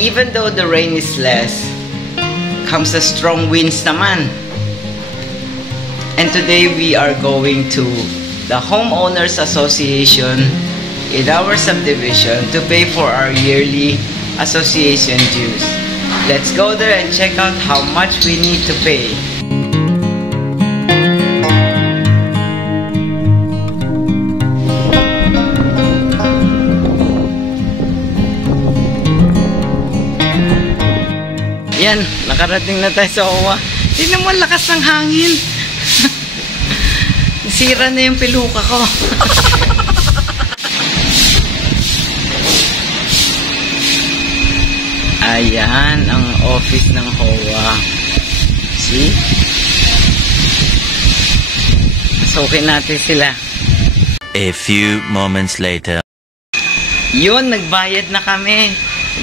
even though the rain is less, comes the strong winds naman. And today we are going to the Homeowners Association in our subdivision to pay for our yearly association dues. Let's go there and check out how much we need to pay. Yan, nakarating na tayo sa OWA. Tingnan mo, lakas ng hangin. Sira na yung peluka ko. Ayan, ang office ng HOA. See? Pasukin natin sila. A few moments later. Yun, nagbayad na kami.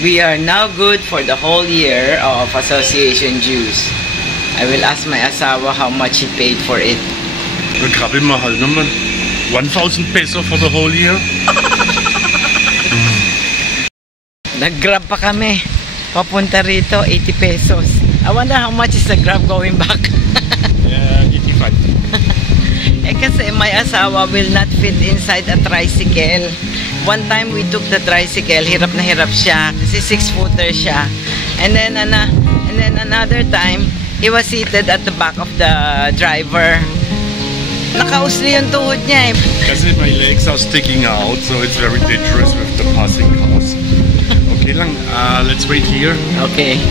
We are now good for the whole year of association dues. I will ask my asawa how much he paid for it. Grabe mahal naman. 1,000 peso for the whole year? Nag-grab pa kami. Papunta rito, 80 pesos. I wonder how much is the grab going back? 85. Kasi my asawa will not fit inside a tricycle. One time we took the tricycle, hirap na hirap siya kasi 6-footer siya. And then another time, he was seated at the back of the driver. Nakausli yung tuhod niya eh. Kasi my legs are sticking out, so it's very dangerous with the passing cars. Okay lang, let's wait here. Okay.